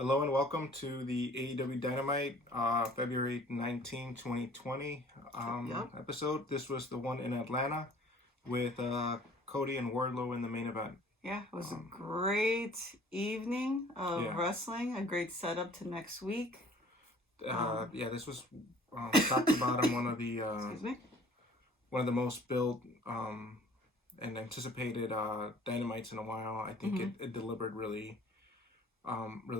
Hello and welcome to the AEW Dynamite February 19, 2020 Yep. episode. This was the one in Atlanta with Cody and Wardlow in the main event. Yeah, it was a Um, great evening of yeah, wrestling, a great setup to next week. Um, this was top to bottom Excuse me. one of the most built and anticipated Dynamites in a while. I think hmm it delivered really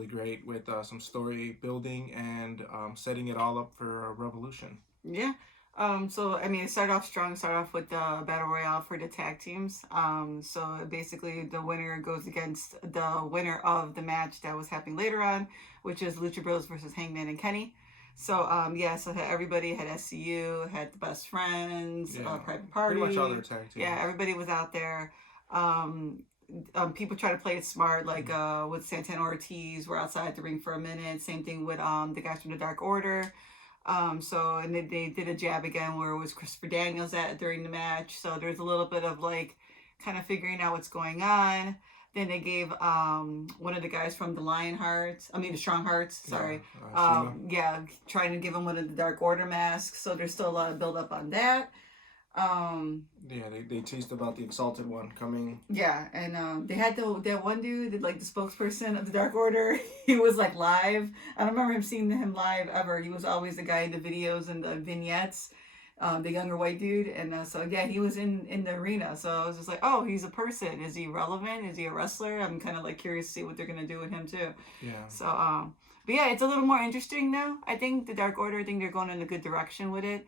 great with some story building and setting it all up for a revolution. Yeah. It started off strong. Started off with the battle royale for the tag teams. So basically, the winner goes against the winner of the match that was happening later on, which is Lucha Bros versus Hangman and Kenny. So everybody had SCU, had the best friends, Yeah, private pretty much all their party. tag Yeah, teams. everybody was out there. Um, People try to play it smart, like with Santana Ortiz, we're outside the ring for a minute. Same thing with the guys from the Dark Order. And they did a jab again where it was Christopher Daniels at during the match. So there's a little bit of like kind of figuring out what's going on. Then they gave one of the guys from the the Strong Hearts, Yeah, sorry. Sheena. Trying to give him one of the Dark Order masks. So there's still a lot of build up on that. Um, Yeah, they teased about the Exalted One coming. yeah, and they had that one dude, like the spokesperson of the Dark Order. He was like live. I don't remember him seeing him live ever. He was always the guy in the videos and the vignettes, the younger white dude. And so yeah, he was in the arena. So I was just like, oh, he's a person. Is he relevant? Is he a wrestler? I'm kind of like curious to see what they're gonna do with him too. Yeah, But yeah, it's a little more interesting now. I think the Dark Order. I think they're going in a good direction with it.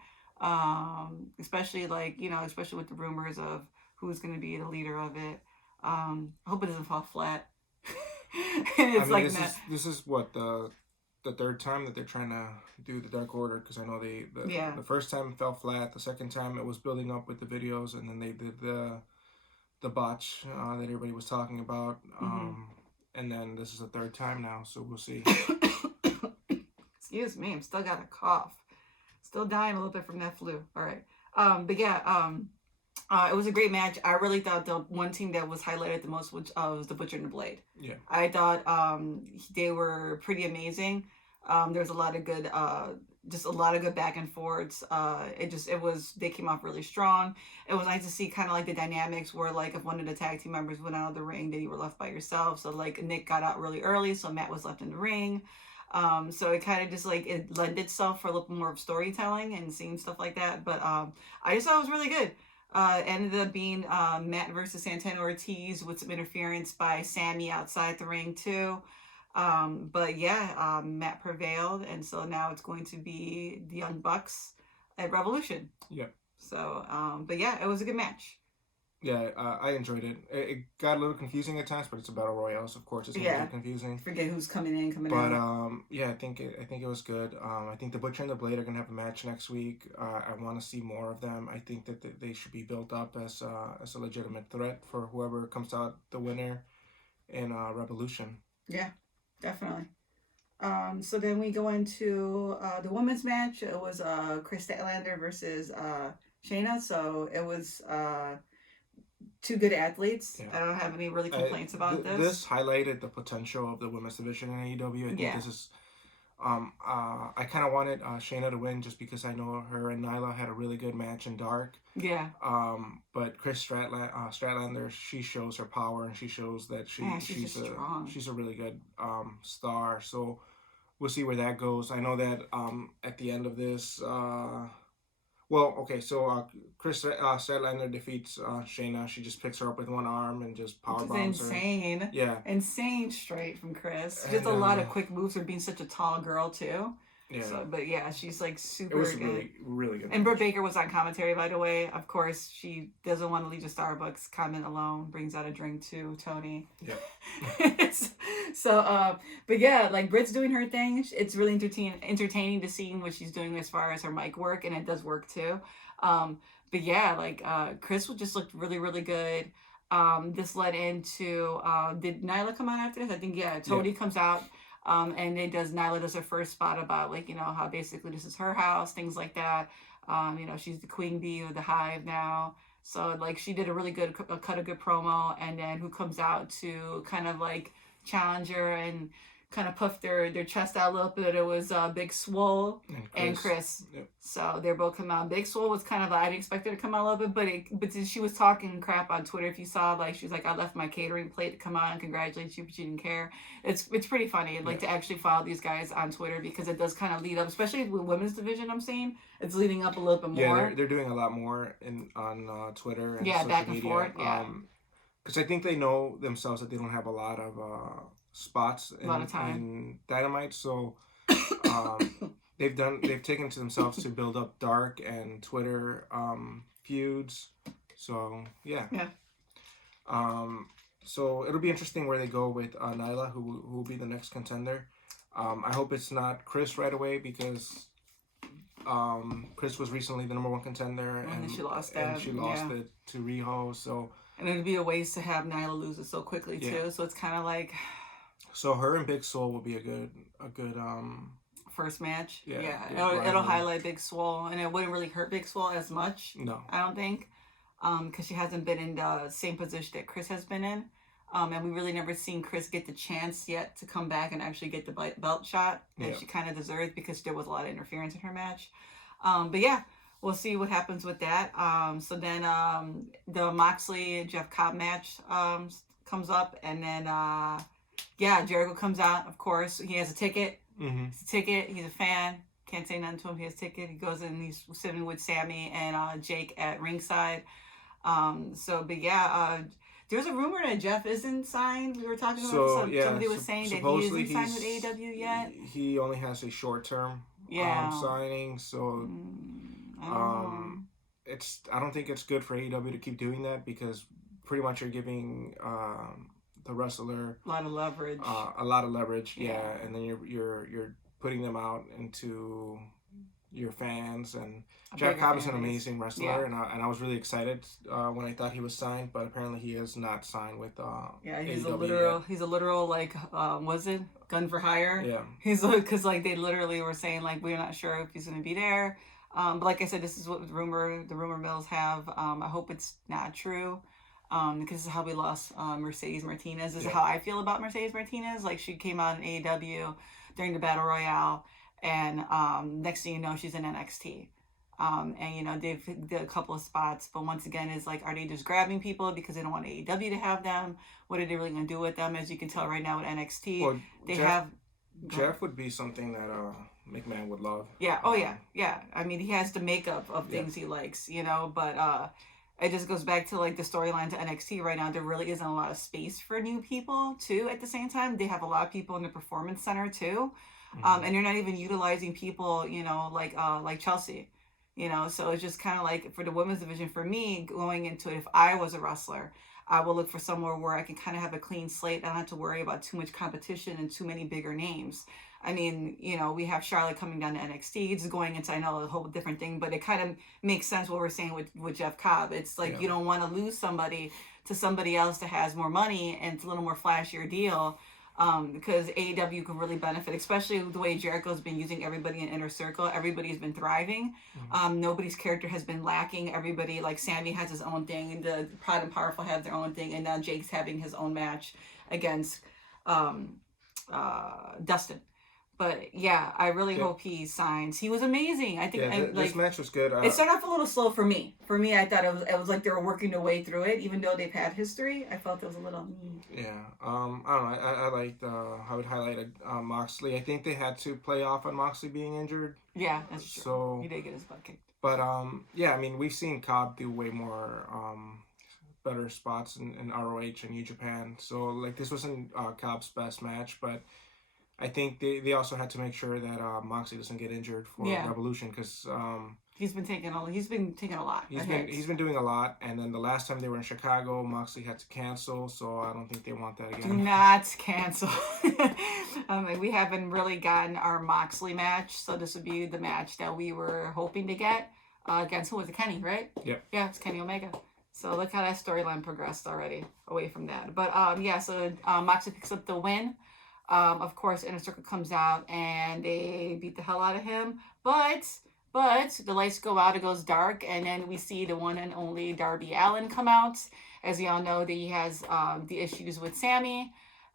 Especially like especially with the rumors of who's going to be the leader of it. I hope it doesn't fall flat. And I it's mean like that. this is what the third time that they're trying to do the Dark Order, because I know Yeah. the first time fell flat. The second time it was building up with the videos, and then they did the botch that everybody was talking about. Mm-hmm. And then this is the third time now, so we'll see. Excuse me, I'm still got a cough. Still dying a little bit from that flu. All right. It was a great match. I really thought the one team that was highlighted the most was the Butcher and the Blade. Yeah, I thought they were pretty amazing. There was a lot of good, just a lot of good back and forths. They came off really strong. It was nice to see kind of like the dynamics where like if one of the tag team members went out of the ring, then you were left by yourself. So like Nick got out really early, so Matt was left in the ring. So it kind of just like it lent itself for a little more of storytelling and seeing stuff like that. But I just thought it was really good. Ended up being Matt versus Santana Ortiz with some interference by Sammy outside the ring too. Matt prevailed, and so now it's going to be the Young Bucks at Revolution. yeah, It was a good match. yeah. I enjoyed it. It got a little confusing at times, but it's a battle royale, so of course it's gonna Yeah, get confusing. forget who's coming in, coming But out. yeah, I think it was good. I think the Butcher and the Blade are gonna have a match next week. I want to see more of them. I think that they should be built up as a legitimate threat for whoever comes out the winner in Revolution. Yeah, definitely. So then we go into the women's match. It was Chris Statlander versus Shayna. So it was two good athletes. Yeah. I don't have any really complaints about This this. highlighted the potential of the women's division in AEW. I think Yeah. this is. I kind of wanted Shayna to win just because I know her and Nyla had a really good match in Dark. Yeah. But Stratlander, she shows her power and she shows that She's just strong. she's a really good star. So we'll see where that goes. I know that at the end of this, Chris Statlander defeats Shayna. She just picks her up with one arm and just power Which is bombs her. insane. Yeah, Insane straight from Chris. and Just a lot of quick moves for being such a tall girl too. yeah, So, but yeah, she's like it super was good. really good. And Britt Baker was on commentary, by the way. Of course, she doesn't want to leave the Starbucks comment alone. Brings out a drink to Tony. Yeah. Like Britt's doing her thing. It's really entertaining to see what she's doing as far as her mic work, and it does work too. Chris just looked really, really good. This led into did Nyla come out after this? I think Tony comes out. Nyla does her first spot about like how basically this is her house, things like that. She's the queen bee of the hive now. So like she did a really good cut a good promo, and then who comes out to kind of like challenge her and kind of puffed their chest out a little bit. It was Big Swole and Chris. Yep. So they're both coming out. Big Swole was kind of, I didn't expect her to come out a little bit, but she was talking crap on Twitter. If you saw, like, she was like, I left my catering plate to come out and congratulate you, but she didn't care. It's pretty funny, like, to actually follow these guys on Twitter, because it does kind of lead up, especially with women's division. I'm saying it's leading up a little bit more. Yeah, they're doing a lot more on Twitter and social back and media. forth. Yeah, because I think they know themselves that they don't have a lot of spots in Dynamite, so they've taken to themselves to build up dark and Twitter feuds. So yeah. So it'll be interesting where they go with Nyla, who will be the next contender. I hope it's not Chris right away, because Chris was recently the #1 contender, and she lost it to Riho. So, and it'd be a waste to have Nyla lose it so quickly too. So it's kind of like, so her and Big Swole will be a good first match. Yeah, it'll highlight Big Swole, and it wouldn't really hurt Big Swole as much. No, I don't think, because she hasn't been in the same position that Chris has been in. And we really never seen Chris get the chance yet to come back and actually get the belt shot that she kind of deserves, because there was a lot of interference in her match. But yeah, we'll see what happens with that. So then the Moxley Jeff Cobb match comes up, and then Jericho comes out. Of course, he has a ticket. Mm-hmm. It's a ticket. He's a fan. Can't say nothing to him. He has a ticket. He goes in and he's sitting with Sammy and Jake at ringside. There's a rumor that Jeff isn't signed. We were talking about somebody was saying that he isn't signed with AEW yet. He only has a short-term signing, so I don't think it's good for AEW to keep doing that, because pretty much you're giving the wrestler a lot of leverage. And then you're putting them out into your fans. And Jeff Cobb is an amazing wrestler, and I was really excited when I thought he was signed, but apparently he is not signed with he's AEW he's a literal like was it gun for hire? Yeah, he's like, because like they literally were saying like, we're not sure if he's going to be there, but like I said, this is what the rumor mills have. I hope it's not true, because this is how we lost Mercedes Martinez. This is how I feel about Mercedes Martinez. Like, she came out in AEW during the Battle Royale, and next thing you know, she's in NXT. And they've did a couple of spots, but once again, it's like, are they just grabbing people because they don't want AEW to have them? What are they really going to do with them? As you can tell right now with NXT, Jeff would be something that McMahon would love. Yeah. I mean, he has the makeup of things he likes, but it just goes back to like the storyline to NXT right now. There really isn't a lot of space for new people too. At the same time, they have a lot of people in the Performance Center too. And they're not even utilizing people, like Chelsea, so it's just kind of like, for the women's division, for me, going into it, if I was a wrestler, I will look for somewhere where I can kind of have a clean slate. I don't have to worry about too much competition and too many bigger names. I mean, we have Charlotte coming down to NXT. It's going into, I know, a whole different thing, but it kind of makes sense what we're saying with Jeff Cobb. It's like, you don't want to lose somebody to somebody else that has more money and it's a little more flashier deal. Because AEW can really benefit, especially the way Jericho's been using everybody in Inner Circle. Everybody's been thriving. Nobody's character has been lacking. Everybody, like Sammy has his own thing, and the Proud and Powerful have their own thing, and now Jake's having his own match against Dustin. But yeah, I really hope he signs. He was amazing. I think this match was good. It started off a little slow for me. For me, I thought it was like they were working their way through it, even though they've had history. I felt it was a little. Yeah. I don't know. I liked how it highlighted Moxley. I think they had to play off on Moxley being injured. Yeah, that's true. So he did get his butt kicked. But I mean, we've seen Cobb do way more better spots in ROH and New Japan. So like, this wasn't Cobb's best match, but I think they also had to make sure that Moxley doesn't get injured for Revolution, because he's been taking a lot. He's been doing a lot, and then the last time they were in Chicago, Moxley had to cancel, so I don't think they want that again. Do not cancel. We haven't really gotten our Moxley match, so this would be the match that we were hoping to get against, who was it, Kenny, right? Yep. Yeah, it's Kenny Omega. So look how that storyline progressed already away from that. But so Moxley picks up the win. Of course, Inner Circle comes out and they beat the hell out of him. But the lights go out, it goes dark, and then we see the one and only Darby Allin come out. As we all know, that he has the issues with Sammy.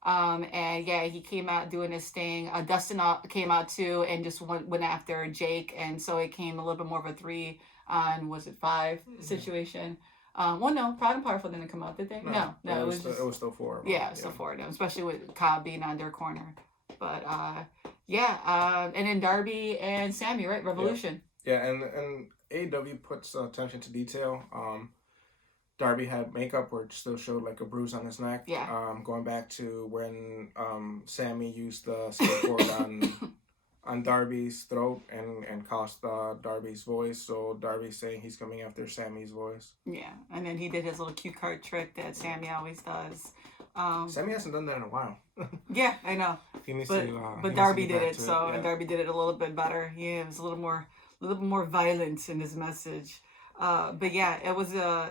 And yeah, he came out doing his thing. Dustin came out too and just went after Jake, and so it came a little bit more of a 3 on, was it 5 situation. Well, no, Proud and Powerful didn't come out, did they? No, it was just, it was still 4 of them. yeah, still 4 of them, especially with Cobb being on their corner. But yeah, and then Darby and Sammy, right? Revolution. Yeah, and AEW puts attention to detail. Darby had makeup where it still showed like a bruise on his neck. Yeah. Going back to when Sammy used the skateboard on Darby's throat and cost Darby's voice. So Darby's saying he's coming after Sammy's voice. Yeah, and then he did his little cue card trick that Sammy always does. Sammy hasn't done that in a while. Yeah, I know. But Darby did it, so and Darby did it a little bit better. Yeah, it was a little more violent in his message. But yeah,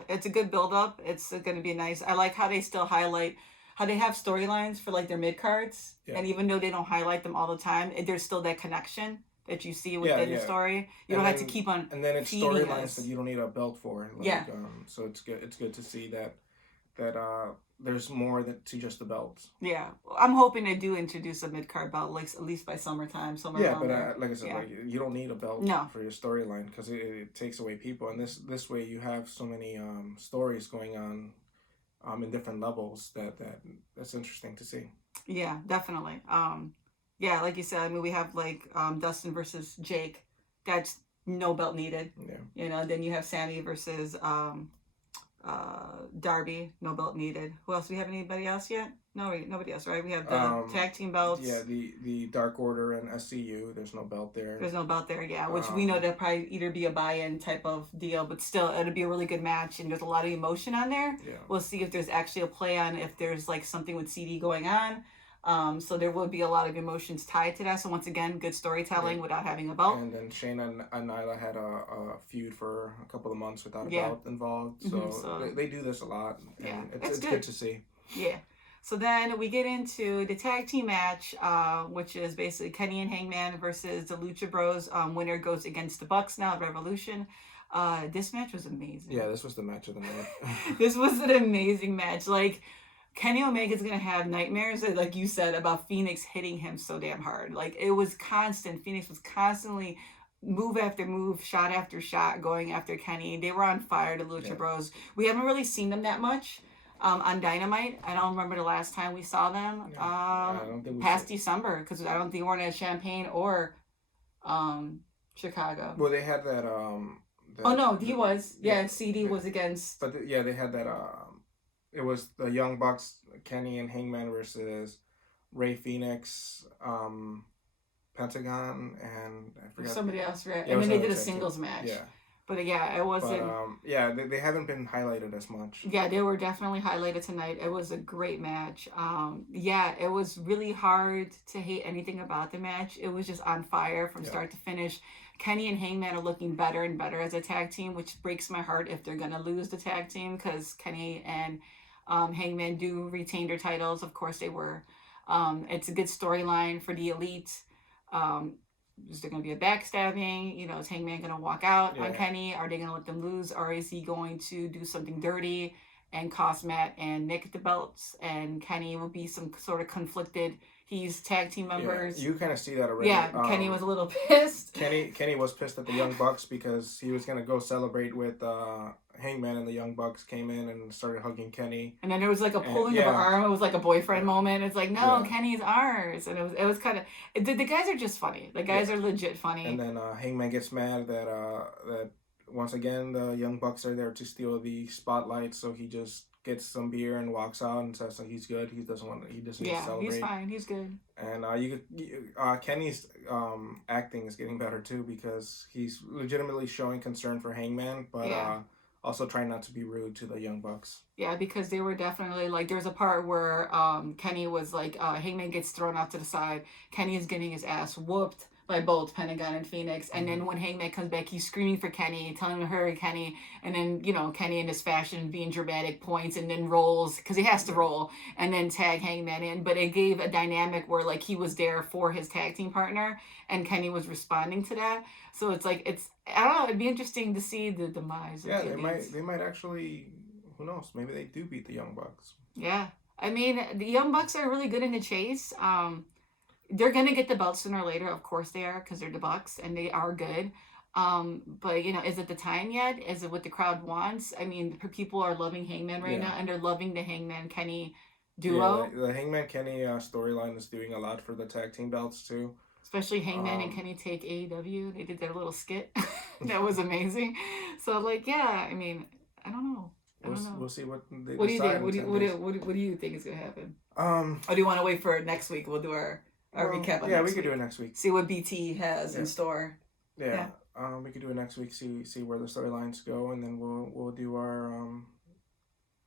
it's a good build up. It's going to be nice. I like how they still highlight how they have storylines for like their mid cards, and even though they don't highlight them all the time, there's still that connection that you see within the story. You don't have to keep on. And then it's storylines that you don't need a belt for. Like, so it's good. It's good to see that there's more to just the belts. Yeah, I'm hoping they do introduce a mid card belt, like at least by summertime. Yeah, but like I said, like you don't need a belt for your storyline because it takes away people, and this way you have so many stories going on in different levels that's interesting to see. Yeah, definitely. Yeah, like you said, I mean we have like Dustin versus Jake. That's no belt needed. Yeah. You know, then you have Sammy versus Darby, no belt needed. Who else? Do we have anybody else yet? No, nobody else, right? We have the tag team belts. Yeah, the Dark Order and SCU. There's no belt there. There's no belt there, yeah. Which we know that probably either be a buy-in type of deal, but still, it'll be a really good match, and there's a lot of emotion on there. Yeah. We'll see if there's actually a play on if there's like something with CD going on. So there will be a lot of emotions tied to that. So once again, good storytelling without having a belt. And then Shayna and Nyla had a feud for a couple of months without a belt involved. So, they do this a lot. And it's good to see. Yeah. So then we get into the tag team match, which is basically Kenny and Hangman versus the Lucha Bros. Winner goes against the Bucks now, Revolution. This match was amazing. Yeah, this was the match of the night. This was an amazing match. Like, Kenny Omega's going to have nightmares, like you said, about Phoenix hitting him so damn hard. Like, it was constant. Phoenix was constantly move after move, shot after shot, going after Kenny. They were on fire, the Lucha Bros. We haven't really seen them that much on Dynamite. I don't remember the last time we saw them. I don't think past December, because I don't think we weren't at Champaign or Chicago. Well, they had that... oh, no, he was. Yeah, CD was against... But they had that... It was the Young Bucks, Kenny and Hangman versus Ray Phoenix, Pentagon, and I forgot somebody else, right? And then they did a singles match. Yeah. But yeah, it wasn't. They haven't been highlighted as much. Yeah, they were definitely highlighted tonight. It was a great match. Yeah, it was really hard to hate anything about the match. It was just on fire from start to finish. Kenny and Hangman are looking better and better as a tag team, which breaks my heart if they're gonna lose the tag team, because Kenny and Hangman do retain their titles. Of course they were. It's a good storyline for the Elite. Is there going to be a backstabbing? You know, is Hangman going to walk out on Kenny? Are they going to let them lose? Or is he going to do something dirty and cost Matt and Nick the belts? And Kenny will be some sort of conflicted. He's tag team members. Yeah, you kind of see that already. Yeah, Kenny was a little pissed. Kenny was pissed at the Young Bucks because he was going to go celebrate with Hangman, and the Young Bucks came in and started hugging Kenny. And then there was like a pulling of an arm. It was like a boyfriend moment. It's like, no, Kenny's ours. And it was kind of... The guys are just funny. The guys are legit funny. And then Hangman gets mad that once again the Young Bucks are there to steal the spotlight, so he just gets some beer and walks out and says that he's good. He doesn't need to celebrate. He's fine. He's good. And Kenny's acting is getting better too, because he's legitimately showing concern for Hangman, but also trying not to be rude to the Young Bucks. Yeah, because they were definitely like, there's a part where Kenny was like, Hangman gets thrown off to the side. Kenny is getting his ass whooped by both Pentagon and Phoenix. And then when Hangman comes back, he's screaming for Kenny, telling him to hurry, Kenny. And then, you know, Kenny in his fashion being dramatic points and then rolls, because he has to roll, and then tag Hangman in. But it gave a dynamic where, like, he was there for his tag team partner, and Kenny was responding to that. So it's like, I don't know, it'd be interesting to see the demise of the Elite. They might actually, who knows, maybe they do beat the Young Bucks. Yeah. I mean, the Young Bucks are really good in the chase. They're gonna get the belt sooner or later. Of course they are, because they're the Bucks and they are good. But is it the time yet? Is it what the crowd wants? I mean, people are loving Hangman right Yeah. now, and they're loving the Hangman Kenny Yeah, duo, the Hangman Kenny storyline is doing a lot for the tag team belts too. especially Hangman and Um, Kenny take AEW. They did their little skit. That was amazing. So like, yeah, I mean, I don't know. I don't know. we'll see what they What do you think? decide in 10 days. What do you think is gonna happen? Um, Or do you want to wait for next week? We'll do our well, recap on yeah, we next could week. do it next week. See what BT has Yeah, in store. yeah. Yeah. We could do it next week. See where the storylines go, and then we'll do our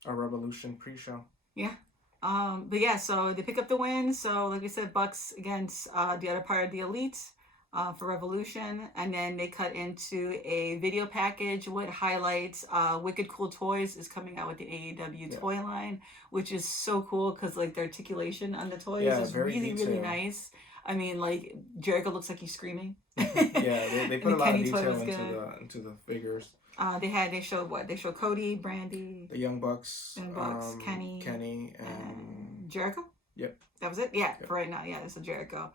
Revolution pre-show. Yeah. But yeah, so they pick up the win. So like we said, Bucks against the other part of the Elite for Revolution, and then they cut into a video package with highlights. Wicked Cool Toys is coming out with the AEW Yeah. toy line, which is so cool because like the articulation on the toys Yeah, is very really detailed. nice. I mean, like Jericho looks like he's screaming. Yeah, they put a And the lot of Kenny toy detail was into good. the figures. They showed what? They showed Cody, Brandy, The Young Bucks, Kenny, Kenny, and and Jericho. yep. That was it. Yeah, Yep. for right now. Yeah, it's a Jericho.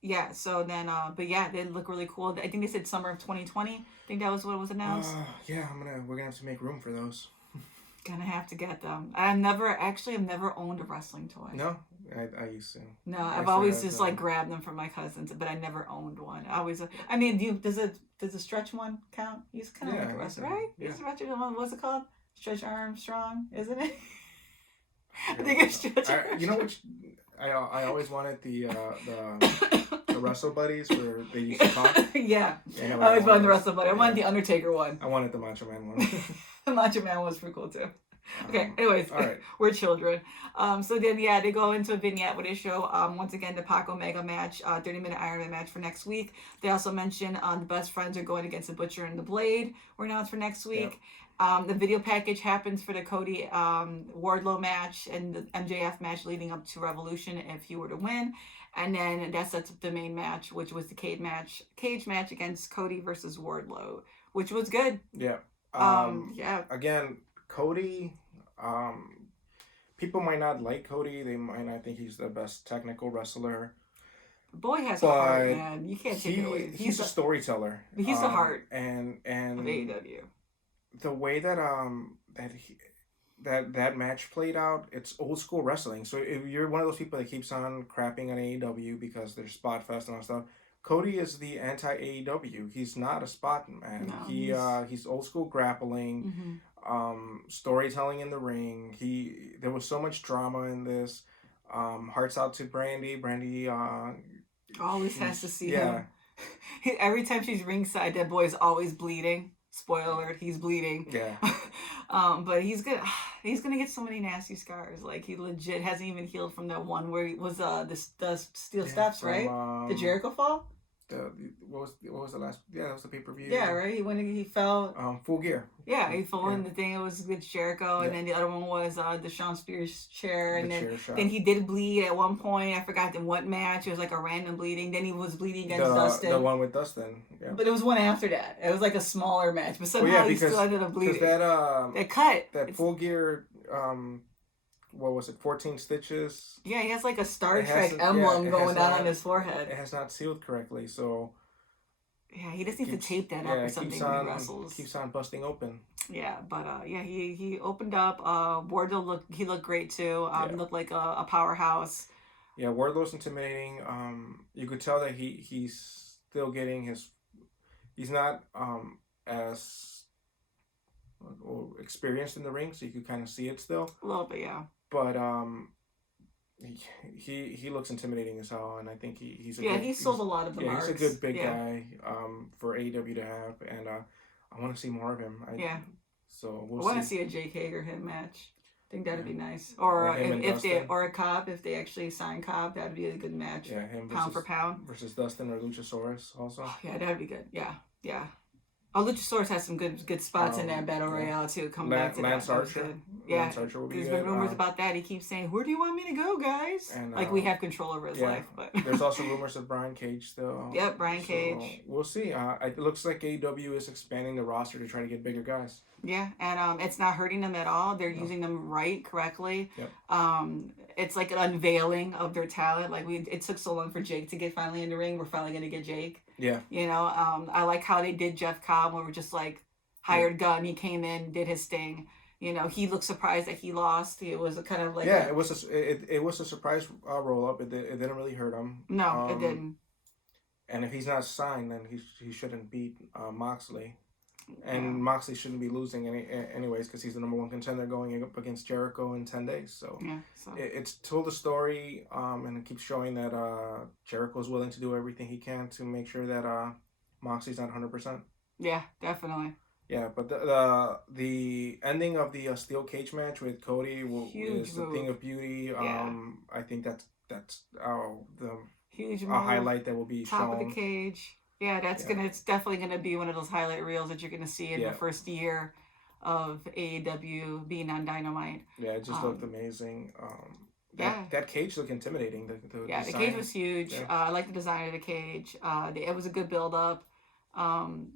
Yeah. So then, but yeah, they look really cool. I think they said summer of 2020. I think that was what was announced. Yeah, we're gonna have to make room for those. Gonna have to get them. I've never owned a wrestling toy. No, I used to. No, I I've used to always have, just like grabbed them from my cousins, but I never owned one. I always, I mean, does the stretch one count? He's kind of Yeah, like a I wrestler, guess so. right? Yeah. He's a wrestler. What's it called? Stretch Armstrong, isn't it? I Yeah. think it's Stretch You know Armstrong. which I always wanted the Wrestle Buddies where they used to talk. Yeah, Yeah, I always wanted the those. Wrestle Buddy. I wanted the Undertaker one. I wanted the Macho Man one. The Macho Man was pretty cool too. Okay, anyways, all right. we're children. So then, yeah, they go into a vignette where they show, once again, the Pac Omega match, 30-minute Iron Man match for next week. They also mention the Best Friends are going against the Butcher and the Blade. Were announced for next week. Yep. The video package happens for the Cody Wardlow match and the MJF match leading up to Revolution if he were to win. And then that sets up the main match, which was the cage match against Cody versus Wardlow, which was good. Yeah. Yeah. Again, Cody. People might not like Cody. They might not think he's the best technical wrestler. Boy has a heart, man. You can't take it away. He's a storyteller. He's the heart and of AEW. The way that that match played out, it's old school wrestling. So if you're one of those people that keeps on crapping on AEW because they're spot fest and all stuff, Cody is the anti AEW. He's not a spot man. No, he's old school grappling, storytelling in the ring. There was so much drama in this. Hearts out to Brandy. Brandy always has to see him. Every time she's ringside, that boy is always bleeding. Spoiler alert, he's bleeding. Yeah. But he's good. He's gonna get so many nasty scars. Like he legit hasn't even healed from that one where he was the steel steps, right? The Jericho fall. What was the last? Yeah, that was the pay-per-view. Yeah, right. He fell. Full Gear. Yeah, he fell in the thing. It was with Jericho, and then the other one was the Sean Spears chair, and then he did bleed at one point. I forgot in what match. It was like a random bleeding. Then he was bleeding against Dustin. The one with Dustin. Yeah. But it was one after that. It was like a smaller match, but somehow he still ended up bleeding. That cut. That Full Gear. What was it? 14 stitches. Yeah, he has like a Star Trek emblem going down on his forehead. It has not sealed correctly, so. Yeah, he just needs to tape that up or something when he wrestles. Keeps on busting open. Yeah, but yeah, he opened up. Wardlow looked great too. He looked like a powerhouse. Yeah, Wardlow's intimidating. You could tell that he's still getting his. He's not as experienced in the ring, so you could kind of see it still. A little bit, yeah. But he looks intimidating as hell, and I think he's he sold a lot of the marks. He's a good big guy for AEW to have, and I want to see more of him. So we'll see. I want to see a Jake Hager him match. I think that'd be nice. Or a Cobb, if they actually sign Cobb, that'd be a good match. Yeah, him pound for pound versus Dustin or Luchasaurus also. Oh, yeah, that'd be good. Yeah. Oh, Luchasaurus has some good spots in that battle royale too. Come back to Lance that. Archer. Yeah, Lance Archer will be there's good. been rumors about that. He keeps saying, "Where do you want me to go, guys?" And, like we have control over his life. But there's also rumors of Brian Cage still. Yep, Brian Cage. We'll see. It looks like AEW is expanding the roster to try to get bigger guys. Yeah, and it's not hurting them at all. They're No. using them correctly. Yep. It's like an unveiling of their talent. Like it took so long for Jake to get finally in the ring. We're finally gonna get Jake. Yeah. You know, I like how they did Jeff Cobb, where we're just like Yeah. hired gun. He came in, did his thing. You know, he looked surprised that he lost. It was a kind of like Yeah, it was a surprise roll up. It didn't really hurt him. No, it didn't. And if he's not signed, then he shouldn't beat Moxley. And Yeah. Moxley shouldn't be losing anyways because he's the number one contender going up against Jericho in 10 days. So, yeah, so. It's told a story, and it keeps showing that Jericho's willing to do everything he can to make sure that Moxley's not 100%. Yeah, definitely. Yeah, but the ending of the steel cage match with Cody is the thing of beauty. Yeah. I think that's the huge a highlight that will be top shown. of the cage. Yeah, it's definitely gonna be one of those highlight reels that you're gonna see in the first year of AEW being on Dynamite. Yeah, it just looked amazing. That cage looked intimidating. The cage was huge. Yeah. I like the design of the cage. It was a good build up.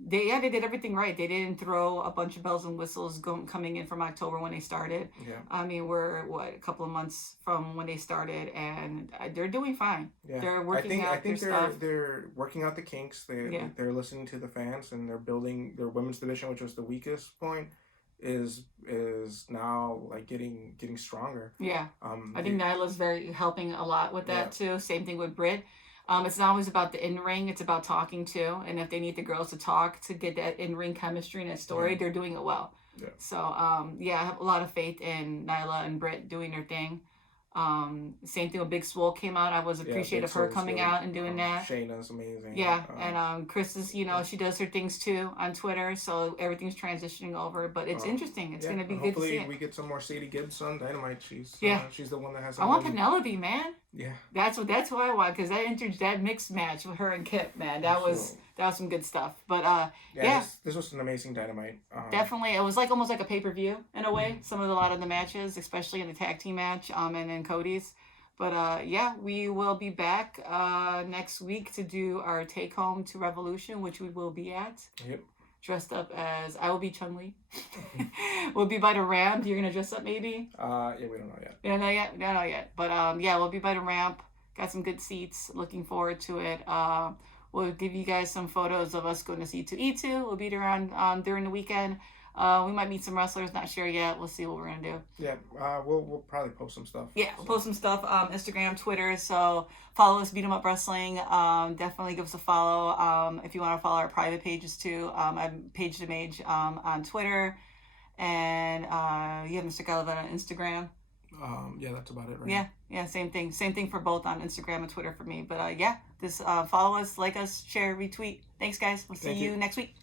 They did everything right. They didn't throw a bunch of bells and whistles coming in from October when they started. Yeah. I mean, we're a couple of months from when they started, and they're doing fine. Yeah. They're working out I think their stuff. they're working out the kinks. They're listening to the fans, and they're building their women's division, which was the weakest point, is now like getting stronger. Yeah. I think Nyla's helping a lot with that too. Same thing with Britt. It's not always about the in-ring, it's about talking too. And if they need the girls to talk to get that in-ring chemistry and that story, they're doing it well. Yeah. So, I have a lot of faith in Nyla and Britt doing their thing. Same thing with Big Swole came out. I was appreciative of her coming out and doing that. Shayna's amazing. Yeah, and Chris is, she does her things too on Twitter, so everything's transitioning over. But it's interesting. It's gonna be good to see. Hopefully, we get some more Sadie Gibbs on Dynamite. She's the one that has. I want Penelope, man. Yeah. That's what I want, because that mixed match with her and Kip, man, that was some good stuff. But this was an amazing Dynamite. Definitely, it was almost like a pay-per-view in a way. A lot of the matches, especially in the tag team match, and then Cody's. But we will be back next week to do our take home to Revolution, which we will be at. Yep. Dressed up as I will be Chun-Li. We'll be by the ramp. You're gonna dress up maybe? We don't know yet. We don't know yet. But we'll be by the ramp. Got some good seats. Looking forward to it. We'll give you guys some photos of us going to see E2. We'll be around during the weekend. We might meet some wrestlers, not sure yet. We'll see what we're gonna do. Yeah, we'll probably post some stuff. Yeah, we'll post some stuff. Instagram, Twitter. So follow us, Beat 'em Up Wrestling. Definitely give us a follow. If you want to follow our private pages too, I'm Paige DeMage on Twitter, and you have Mr. Gallivan on Instagram. That's about it, right? Yeah, same thing for both on Instagram and Twitter for me. But just follow us, like us, share, retweet. Thanks, guys. We'll see you next week.